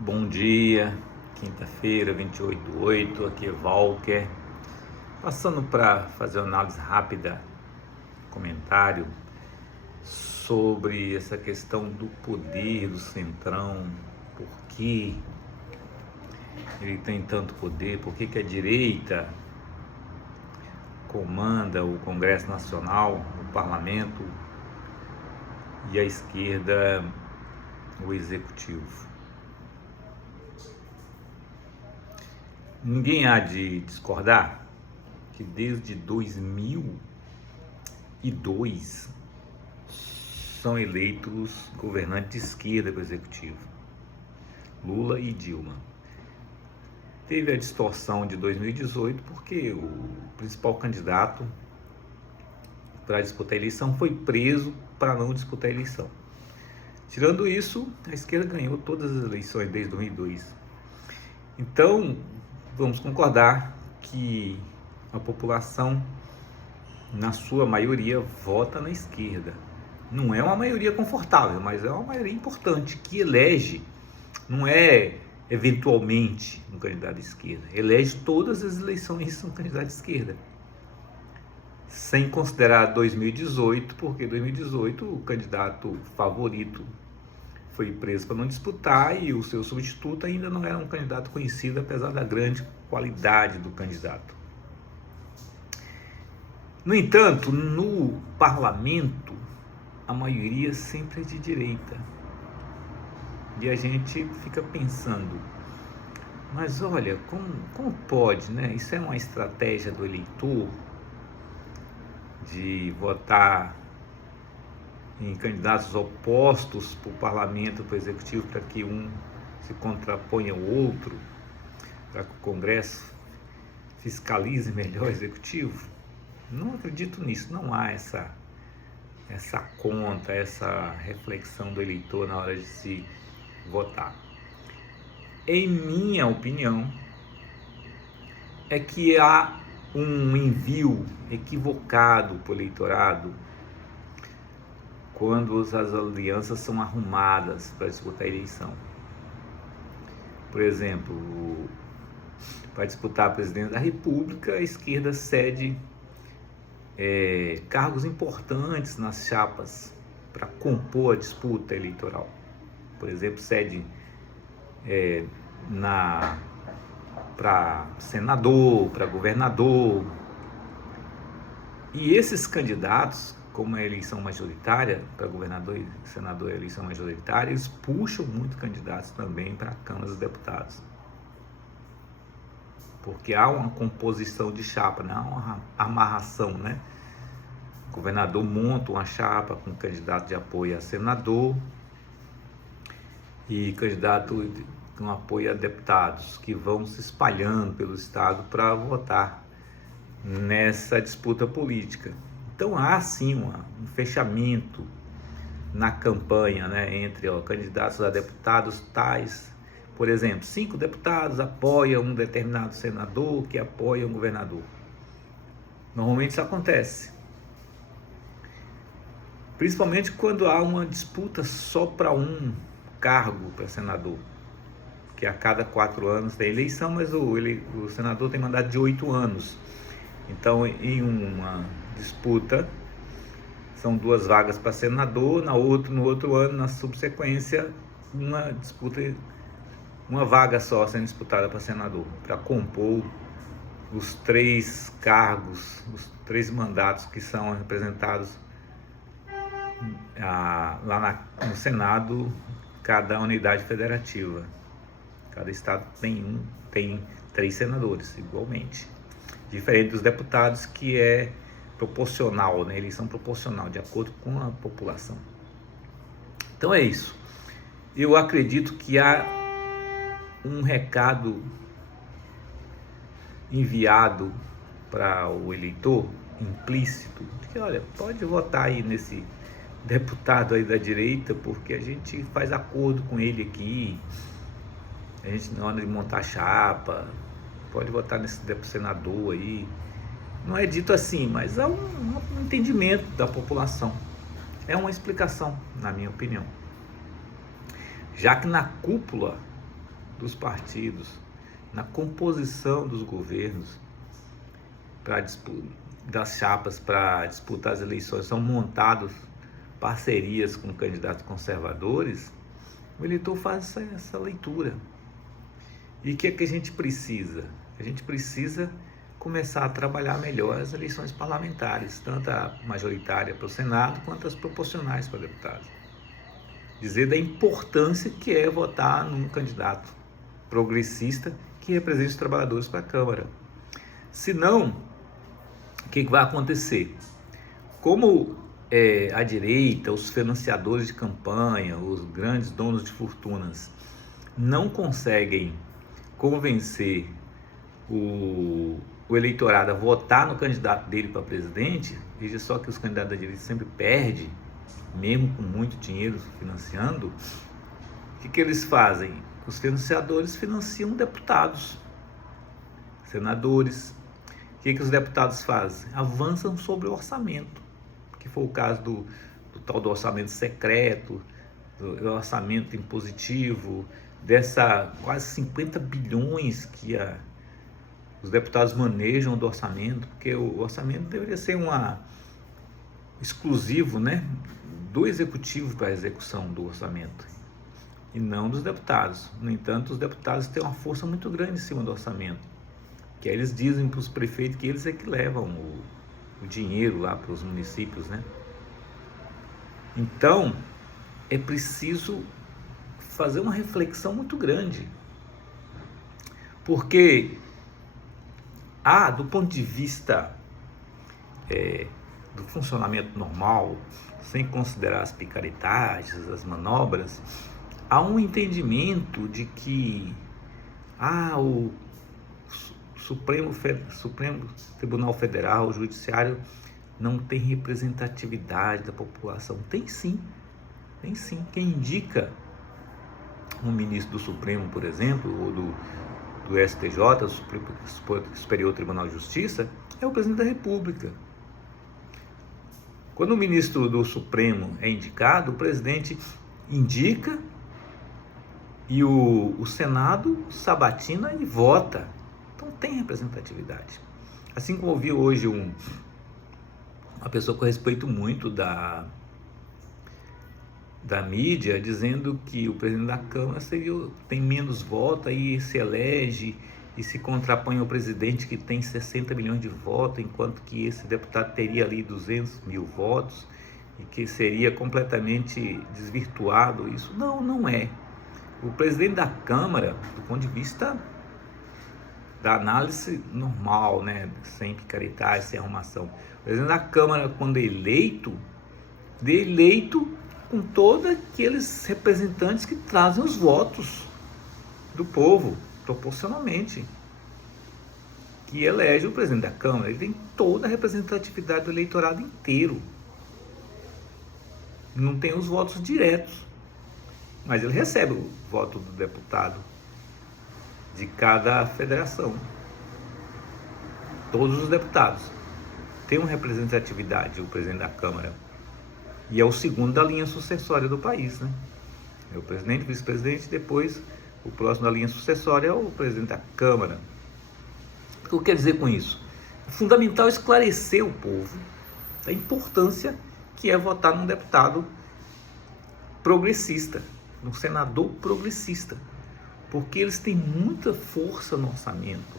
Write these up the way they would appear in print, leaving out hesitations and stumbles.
Bom dia, quinta-feira, 28/8, aqui é Walker, passando para fazer uma análise rápida, comentário sobre essa questão do poder do Centrão, por que ele tem tanto poder, por que a direita comanda o Congresso Nacional, o Parlamento, e a esquerda o Executivo. Ninguém há de discordar que desde 2002 são eleitos governantes de esquerda para o Executivo, Lula e Dilma. Teve a distorção de 2018 porque o principal candidato para disputar a eleição foi preso para não disputar a eleição. Tirando isso, a esquerda ganhou todas as eleições desde 2002. Então, vamos concordar que a população, na sua maioria, vota na esquerda. Não é uma maioria confortável, mas é uma maioria importante, que elege, não é eventualmente um candidato de esquerda, elege todas as eleições um candidato de esquerda. Sem considerar 2018, porque 2018 o candidato favorito foi preso para não disputar e o seu substituto ainda não era um candidato conhecido, apesar da grande qualidade do candidato. No entanto, no parlamento, a maioria sempre é de direita. E a gente fica pensando, mas olha, como pode, né? Isso é uma estratégia do eleitor de votar em candidatos opostos para o parlamento, para o executivo, para que um se contraponha ao outro, para que o Congresso fiscalize melhor o executivo? Não acredito nisso, não há essa conta, essa reflexão do eleitor na hora de se votar. Em minha opinião, é que há um envio equivocado para o eleitorado quando as alianças são arrumadas para disputar a eleição. Por exemplo, para disputar a presidência da República, a esquerda cede cargos importantes nas chapas para compor a disputa eleitoral. Por exemplo, cede para senador, para governador. E esses candidatos, como a eleição majoritária, para governador e senador é a eleição majoritária, eles puxam muito candidatos também para a Câmara dos Deputados. Porque há uma composição de chapa, né? Há uma amarração, né? O governador monta uma chapa com candidato de apoio a senador e candidato com apoio a deputados, que vão se espalhando pelo estado para votar nessa disputa política. Então há sim um fechamento na campanha, né, entre candidatos a deputados tais. Por exemplo, 5 deputados apoiam um determinado senador que apoia um governador. Normalmente isso acontece. Principalmente quando há uma disputa só para um cargo para senador. Que a cada 4 anos tem eleição, mas o senador tem mandato de 8 anos. Então, em uma disputa, são 2 vagas para senador, no outro ano, na subsequência, uma disputa, uma vaga só sendo disputada para senador, para compor os 3 cargos, os 3 mandatos que são representados lá no Senado, cada unidade federativa. Cada estado tem 3 senadores, igualmente. Diferente dos deputados, que é proporcional, né? Eleição proporcional, de acordo com a população. Então é isso. Eu acredito que há um recado enviado para o eleitor, implícito, de que, olha, pode votar aí nesse deputado aí da direita, porque a gente faz acordo com ele aqui, a gente, na hora de montar chapa, pode votar nesse senador aí. Não é dito assim, mas é um entendimento da população. É uma explicação, na minha opinião. Já que na cúpula dos partidos, na composição dos governos, das chapas para disputar as eleições, são montados parcerias com candidatos conservadores, o eleitor faz essa leitura. E o que é que a gente precisa? A gente precisa começar a trabalhar melhor as eleições parlamentares, tanto a majoritária para o Senado, quanto as proporcionais para deputados. Dizer da importância que é votar num candidato progressista que represente os trabalhadores para a Câmara. Senão, o que vai acontecer? Como a direita, os financiadores de campanha, os grandes donos de fortunas, não conseguem convencer o eleitorado a votar no candidato dele para presidente, veja só que os candidatos da direita sempre perdem, mesmo com muito dinheiro financiando. O que eles fazem? Os financiadores financiam deputados, senadores. O que os deputados fazem? Avançam sobre o orçamento, que foi o caso do tal do orçamento secreto, do orçamento impositivo, dessa quase 50 bilhões que os deputados manejam do orçamento, porque o orçamento deveria ser exclusivo, né, do executivo para a execução do orçamento, e não dos deputados. No entanto, os deputados têm uma força muito grande em cima do orçamento, que aí eles dizem para os prefeitos que eles é que levam o dinheiro lá para os municípios, né? Então, é preciso fazer uma reflexão muito grande, porque do ponto de vista do funcionamento normal, sem considerar as picaretagens, as manobras, há um entendimento de que o Supremo Tribunal Federal, o Judiciário, não tem representatividade da população. Tem sim. Quem indica um ministro do Supremo, por exemplo, ou do STJ, o Superior Tribunal de Justiça, é o presidente da República. Quando o ministro do Supremo é indicado, o presidente indica e o Senado sabatina e vota. Então tem representatividade. Assim como eu vi hoje uma pessoa que eu respeito muito da mídia, dizendo que o presidente da Câmara tem menos votos, aí se elege e se contrapõe ao presidente que tem 60 milhões de votos, enquanto que esse deputado teria ali 200 mil votos e que seria completamente desvirtuado isso. Não é. O presidente da Câmara, do ponto de vista da análise normal, né, sem picaretagem, sem arrumação, o presidente da Câmara, quando é eleito com todos aqueles representantes que trazem os votos do povo, proporcionalmente, que elege o presidente da Câmara. Ele tem toda a representatividade do eleitorado inteiro. Não tem os votos diretos, mas ele recebe o voto do deputado de cada federação. Todos os deputados têm uma representatividade, o presidente da Câmara. E é o segundo da linha sucessória do país, né? É o presidente, o vice-presidente, depois o próximo da linha sucessória é o presidente da Câmara. O que eu quero dizer com isso? É fundamental esclarecer o povo da importância que é votar num deputado progressista, num senador progressista, porque eles têm muita força no orçamento.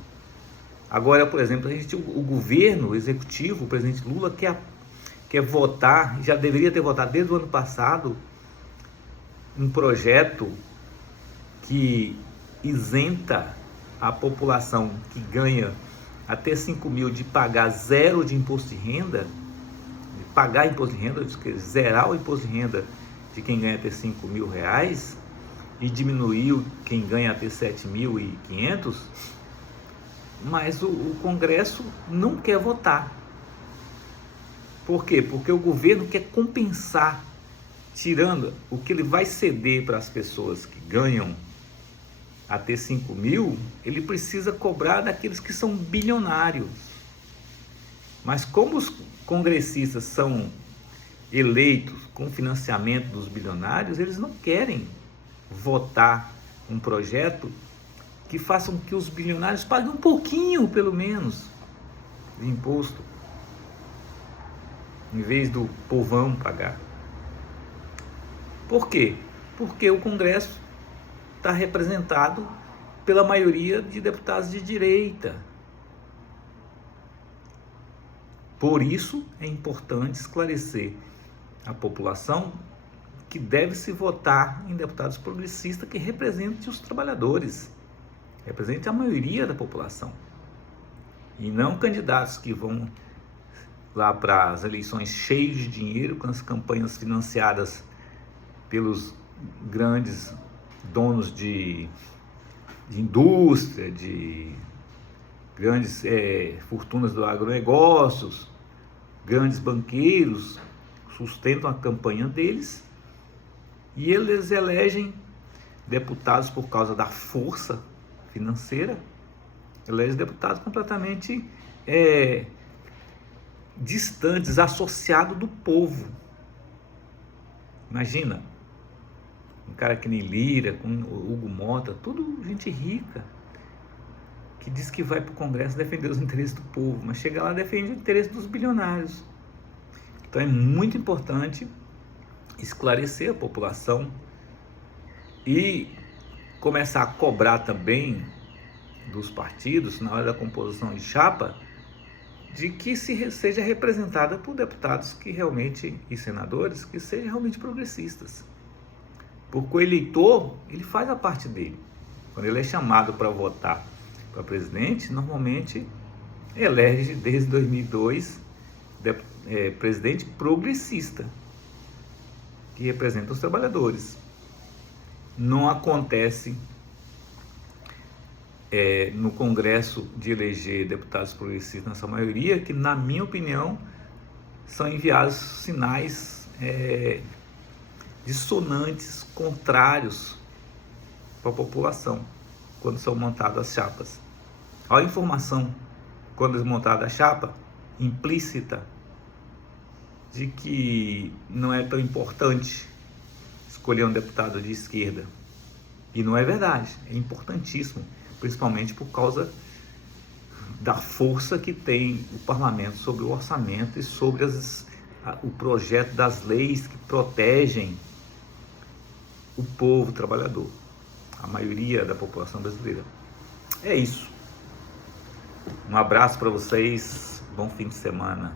Agora, por exemplo, o governo, o executivo, o presidente Lula quer votar, já deveria ter votado desde o ano passado, um projeto que isenta a população que ganha até 5 mil de pagar zero de imposto de renda, zerar o imposto de renda de quem ganha até 5 mil reais e diminuir quem ganha até 7.500, mas o Congresso não quer votar. Por quê? Porque o governo quer compensar, tirando o que ele vai ceder para as pessoas que ganham até 5 mil, ele precisa cobrar daqueles que são bilionários. Mas como os congressistas são eleitos com financiamento dos bilionários, eles não querem votar um projeto que façam que os bilionários paguem um pouquinho, pelo menos, de imposto, em vez do povão pagar. Por quê? Porque o Congresso está representado pela maioria de deputados de direita. Por isso é importante esclarecer a população que deve-se votar em deputados progressistas que representem os trabalhadores, representem a maioria da população, e não candidatos que vão lá para as eleições cheios de dinheiro, com as campanhas financiadas pelos grandes donos de indústria, de grandes fortunas do agronegócios, grandes banqueiros sustentam a campanha deles e eles elegem deputados por causa da força financeira, elegem deputados completamente distantes, associados do povo. Imagina, um cara que nem Lira, com Hugo Mota, tudo gente rica, que diz que vai para o Congresso defender os interesses do povo, mas chega lá e defende o interesse dos bilionários. Então é muito importante esclarecer a população e começar a cobrar também dos partidos, na hora da composição de chapa, de que seja representada por deputados que realmente, e senadores, que sejam realmente progressistas. Porque o eleitor, ele faz a parte dele. Quando ele é chamado para votar para presidente, normalmente elege desde 2002 presidente progressista, que representa os trabalhadores. Não acontece no Congresso de eleger deputados progressistas nessa maioria, que na minha opinião são enviados sinais dissonantes, contrários para a população quando são montadas as chapas. A informação, quando é montada a chapa, implícita, de que não é tão importante escolher um deputado de esquerda. E não é verdade, é importantíssimo, principalmente por causa da força que tem o parlamento sobre o orçamento e sobre o projeto das leis que protegem o povo trabalhador, a maioria da população brasileira. É isso. Um abraço para vocês, bom fim de semana.